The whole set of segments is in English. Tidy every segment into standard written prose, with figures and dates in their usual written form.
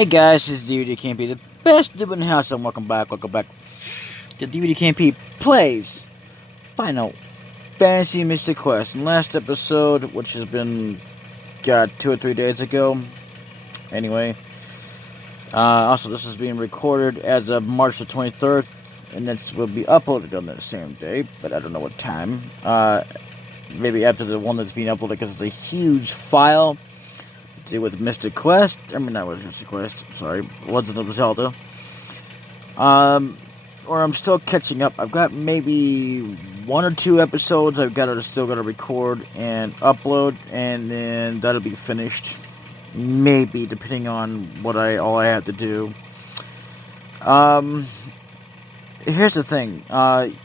Hey guys, this is DbdKmp, the best dude in the house, and welcome back to DbdKmp Plays Final Fantasy Mystic Quest. In last episode, which has been, 2 or 3 days ago, anyway, also this is being recorded as of March the 23rd, and this will be uploaded on that same day, but I don't know what time, maybe after the one that's being uploaded, because it's a huge file with Mystic Quest. I mean, not with Mystic Quest. Sorry, Legend of Zelda. Or I'm still catching up. I've got maybe 1 or 2 episodes I've still got to record and upload, and then that'll be finished. Maybe, depending on all I have to do. Here's the thing.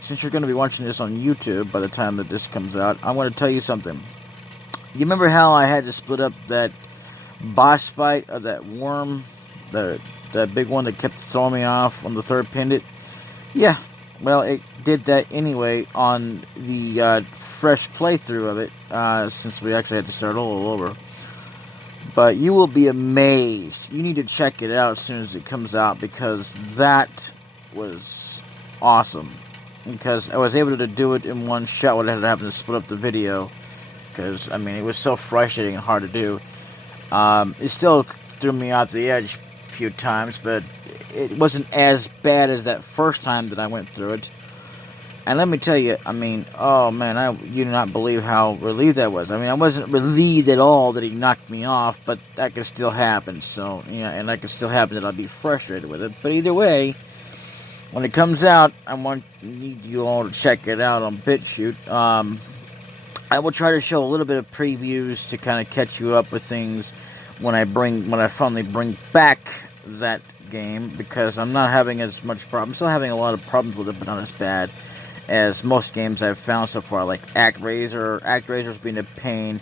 Since you're going to be watching this on YouTube by the time that this comes out, I'm going to tell you something. You remember how I had to split up that boss fight of that worm, that big one that kept throwing me off on the third pendant? Yeah, well, it did that anyway on the fresh playthrough of it, since we actually had to start all over. But you will be amazed. You need to check it out as soon as it comes out, because that was awesome. Because I was able to do it in one shot without having to split up the video, because, I mean, it was so frustrating and hard to do. It still threw me off the edge a few times, but it wasn't as bad as that first time that I went through it. And let me tell you, I mean, oh man, you do not believe how relieved I was. I mean, I wasn't relieved at all that he knocked me off, but that could still happen. So, yeah, and that could still happen that I'll be frustrated with it. But either way, when it comes out, need you all to check it out on BitChute. I will try to show a little bit of previews to kind of catch you up with things when I finally bring back that game, because I'm not having as much problem. I'm still having a lot of problems with it, but not as bad as most games I've found so far, like ActRaiser. ActRaiser's been a pain.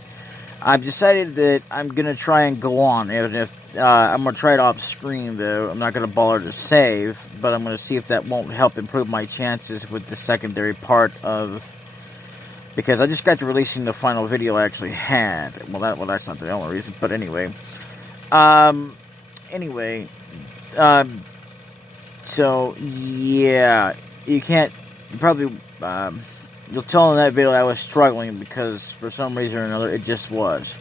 I've decided that I'm gonna try and go on, even if I'm gonna try it off screen though. I'm not gonna bother to save, but I'm gonna see if that won't help improve my chances with the secondary part of. Because I just got to releasing the final video I actually had. Well, that's not the only reason, but anyway. So, yeah. You probably, you'll tell in that video I was struggling, because for some reason or another, it just was.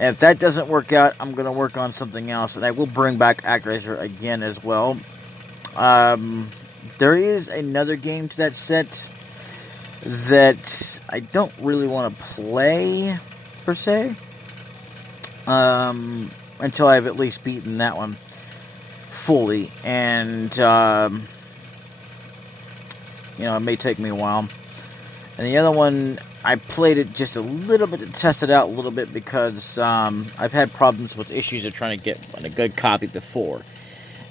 And if that doesn't work out, I'm going to work on something else, and I will bring back ActRaiser again as well. There is another game to that set that I don't really want to play, per se, until I've at least beaten that one fully, and, it may take me a while. And the other one, I played it just a little bit to test it out a little bit, because, I've had problems with issues of trying to get a good copy before.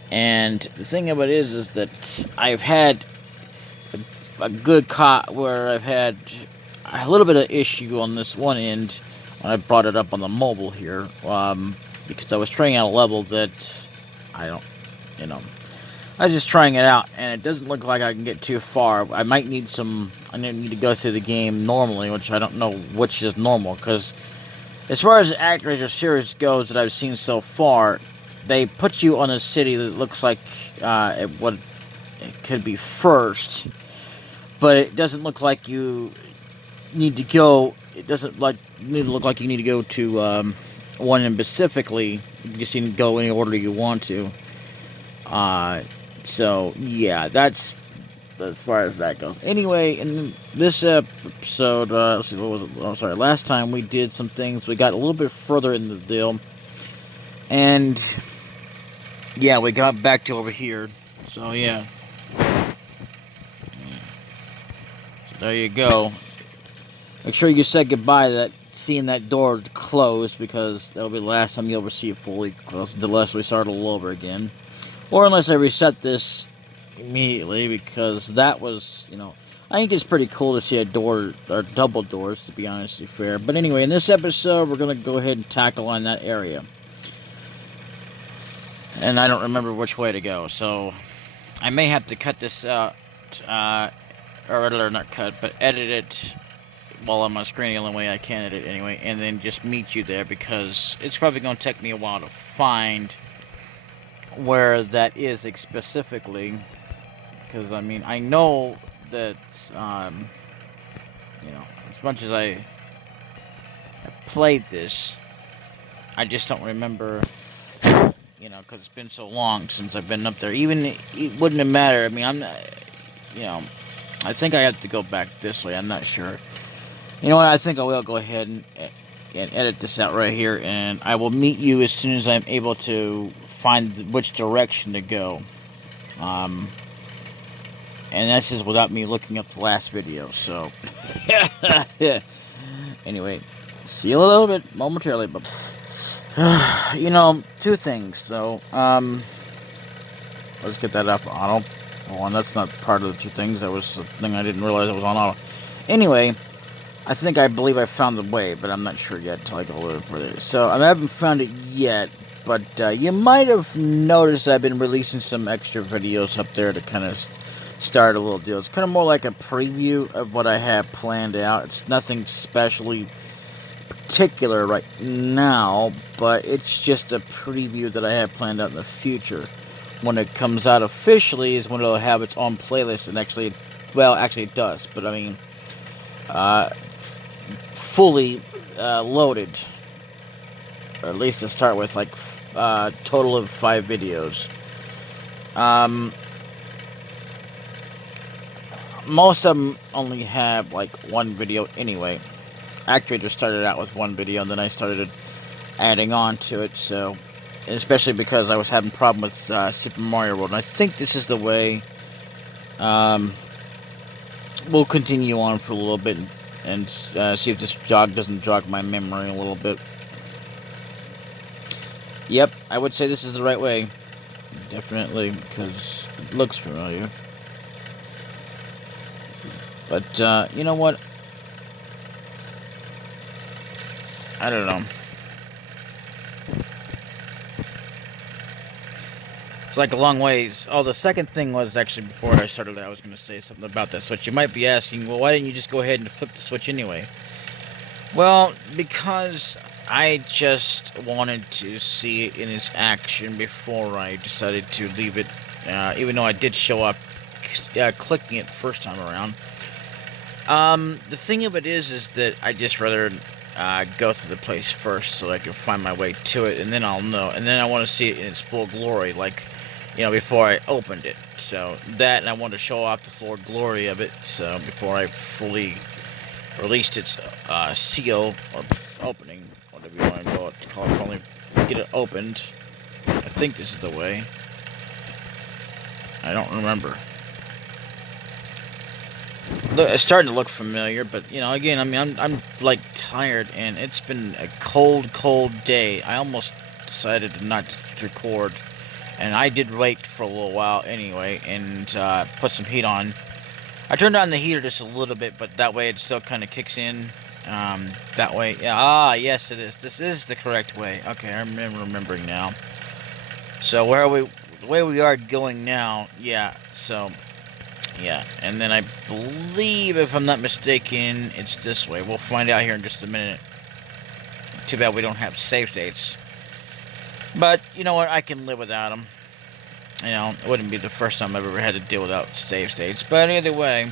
And the thing of it is that I've had a good where I've had a little bit of issue on this one end when I brought it up on the mobile here, because I was trying out a level that I was just trying it out, and it doesn't look like I can get too far. I need to go through the game normally, which I don't know which is normal, because as far as the ActRaiser series goes that I've seen so far, they put you on a city that looks like what it could be first. But it doesn't look like you need to go. It doesn't look like you need to go to one in specifically. You just need to go any order you want to. So yeah, that's as far as that goes. Anyway, in this episode, let's see, what was it? Oh, sorry. Last time we did some things. We got a little bit further in the deal, and yeah, we got back to over here. So yeah. There you go. Make sure you say goodbye to seeing that door closed, because that'll be the last time you'll ever see it fully closed, unless we start all over again. Or unless I reset this immediately, because that was, I think it's pretty cool to see a door, or double doors, to be honestly fair. But anyway, in this episode, we're going to go ahead and tackle on that area. And I don't remember which way to go, so I may have to cut this out, or not cut, but edit it while on my screen, the only way I can edit it anyway, and then just meet you there, because it's probably going to take me a while to find where that is specifically, because I mean I know that you know, as much as I have played this, I just don't remember, you know, because it's been so long since I've been up there. Even it wouldn't have mattered. I mean, I'm not, you know, I think I have to go back this way. I'm not sure. You know what? I think I will go ahead and edit this out right here, and I will meet you as soon as I'm able to find which direction to go. And that's just without me looking up the last video. So, anyway, see you a little bit momentarily. But you know, two things though. Let's get that up on auto. Oh, and that's not part of the two things. That was the thing I didn't realize it was on auto. Anyway, I believe I found the way, but I'm not sure yet until I go a little further. So I haven't found it yet, but you might have noticed I've been releasing some extra videos up there to kind of start a little deal. It's kind of more like a preview of what I have planned out. It's nothing especially particular right now, but it's just a preview that I have planned out in the future. When it comes out officially is when it'll have its own playlist, and actually it does, but I mean, fully loaded, or at least to start with, like total of 5 videos. Most of them only have like 1 video anyway. Actually, I just started out with 1 video, and then I started adding on to it. So, especially because I was having a problem with Super Mario World, and I think this is the way. We'll continue on for a little bit and see if this doesn't jog my memory a little bit. Yep, I would say this is the right way. Definitely, because it looks familiar. But, you know what? I don't know. It's like a long ways. Oh, the second thing was actually before I started, I was going to say something about that switch. You might be asking, well, why didn't you just go ahead and flip the switch anyway? Well, because I just wanted to see it in its action before I decided to leave it, even though I did show up clicking it the first time around. The thing of it is that I just rather go through the place first so I can find my way to it, and then I'll know. And then I want to see it in its full glory, like, you know, before I opened it. So that, and I want to show off the full glory of it, so before I fully released its seal or opening, whatever you want to call it, probably get it opened. I think this is the way. I don't remember. Look, it's starting to look familiar, but you know, again, I mean, I'm like tired, and it's been a cold day. I almost decided to not record, and I did wait for a little while anyway, and put some heat on. I turned on the heater just a little bit, but that way it still kind of kicks in. That way, yeah. Yes, it is. This is the correct way. Okay, I'm remembering now. So the way we are going now, yeah. So. Yeah, and then I believe, if I'm not mistaken, it's this way. We'll find out here in just a minute. Too bad we don't have save states. But, you know what, I can live without them. You know, it wouldn't be the first time I've ever had to deal without save states. But either way.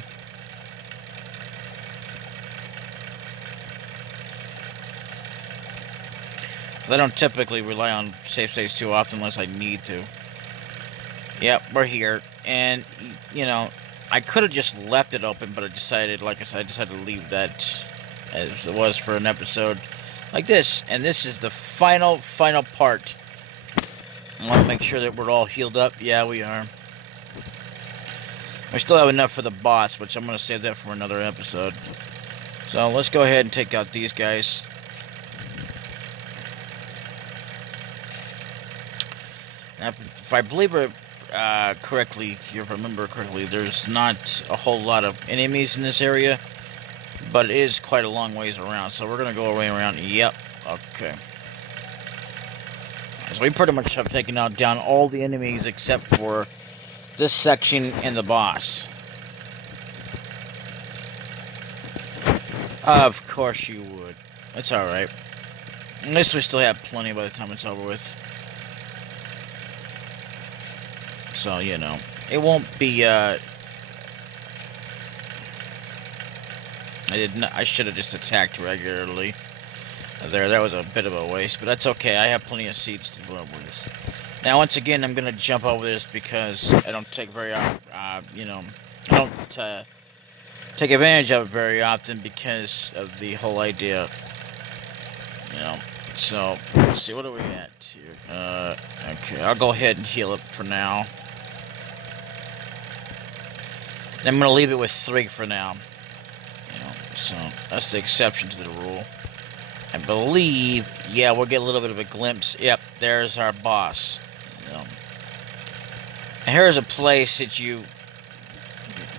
I don't typically rely on save states too often unless I need to. Yep, we're here. And, you know, I could have just left it open, but I decided, like I said, I decided to leave that as it was for an episode like this. And this is the final part. I want to make sure that we're all healed up. Yeah, we are. We still have enough for the boss, which I'm going to save that for another episode. So let's go ahead and take out these guys. Now, if I believe it correctly, if I remember correctly, there's not a whole lot of enemies in this area, but it is quite a long ways around, so we're gonna go away around. Yep, okay. So we pretty much have taken down all the enemies except for this section and the boss. Of course you would. It's alright. At least we still have plenty by the time it's over with. So, you know, it won't be, I should have just attacked regularly. That was a bit of a waste, but that's okay. I have plenty of seeds to blow with. Now, once again, I'm gonna jump over this because I don't take very you know, I don't take advantage of it very often because of the whole idea, you know. So, let's see, what are we at here? Okay, I'll go ahead and heal it for now. And I'm gonna leave it with 3 for now. You know, so that's the exception to the rule. I believe, yeah, we'll get a little bit of a glimpse. Yep, there's our boss. You know. And here's a place that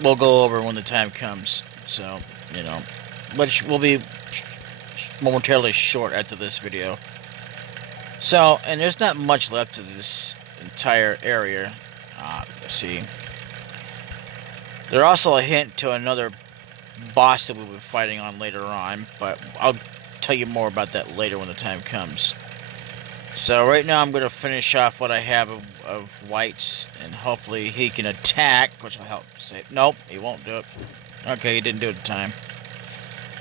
we'll go over when the time comes. So, you know, which will be momentarily short after this video. So, and there's not much left of this entire area. Let's see. There's also a hint to another boss that we'll be fighting on later on, but I'll tell you more about that later when the time comes. So right now I'm going to finish off what I have of whites, and hopefully he can attack, which will help save. Nope, he won't do it. Okay, he didn't do it in time.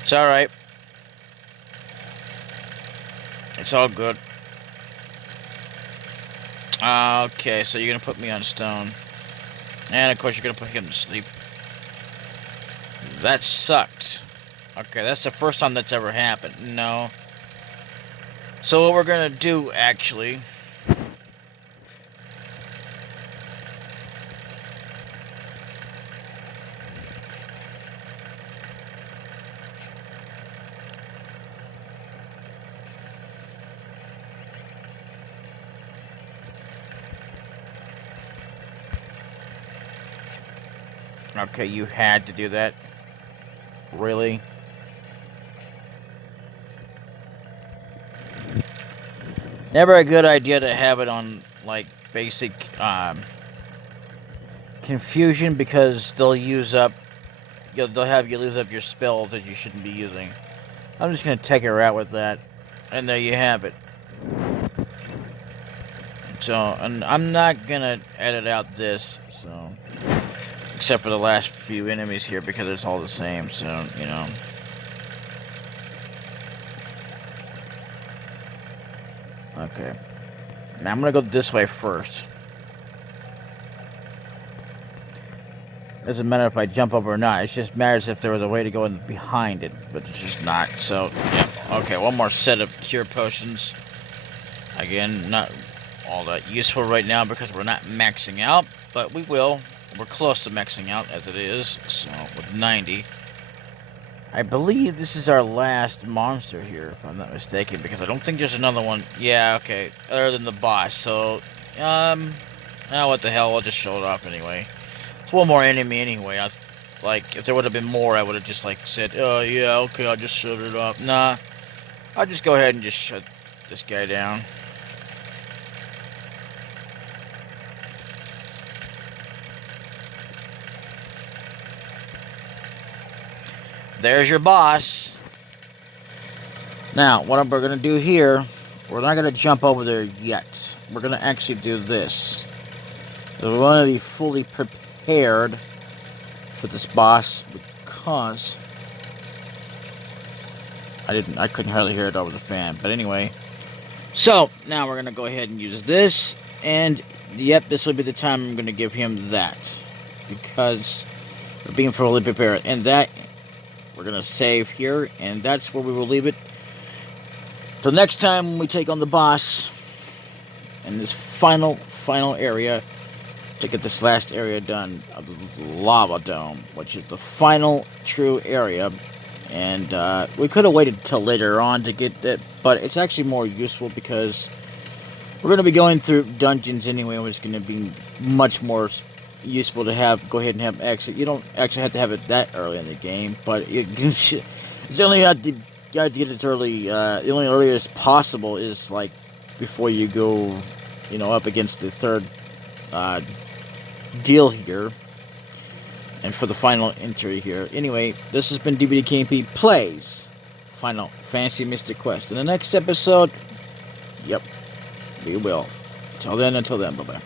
It's alright. It's all good. Okay, so you're going to put me on stone. And of course you're going to put him to sleep. That sucked. Okay, that's the first time that's ever happened. No. So what we're gonna do, actually... Okay, you had to do that. Really? Never a good idea to have it on, like, basic, confusion, because they'll use up, they'll have you lose up your spells that you shouldn't be using. I'm just gonna take her out with that, and there you have it. So, and I'm not gonna edit out this, so, except for the last few enemies here, because it's all the same, so, you know. Okay. Now I'm gonna go this way first. Doesn't matter if I jump over or not. It just matters if there was a way to go in behind it, but it's just not. So, yeah. Okay, one more set of cure potions. Again, not all that useful right now because we're not maxing out, but we will. We're close to maxing out as it is. So, with 90. I believe this is our last monster here, if I'm not mistaken, because I don't think there's another one. Yeah, okay, other than the boss. So, oh, what the hell, I'll just show it off anyway. It's one more enemy anyway. Like, if there would have been more, I would have just, like, said, oh, yeah, okay, I'll just shut it off. Nah, I'll just go ahead and just shut this guy down. There's your boss. Now, what we're going to do here, we're not going to jump over there yet. We're going to actually do this. So we want to be fully prepared for this boss because I couldn't hardly hear it over the fan. But anyway, so now we're going to go ahead and use this, and yep, this will be the time I'm going to give him that because we're being fully prepared, and that. We're going to save here, and that's where we will leave it. So next time when we take on the boss in this final area, to get this last area done of the lava dome, which is the final true area. And we could have waited till later on to get that, but it's actually more useful because we're going to be going through dungeons anyway, which is going to be much more useful to go ahead and have exit. You don't actually have to have it that early in the game, but it's only you have to get it early. The only earliest possible is like before you go, you know, up against the third deal here, and for the final entry here. Anyway, this has been DbdKmp plays Final Fantasy Mystic Quest. In the next episode, yep, we will. Until then, bye bye.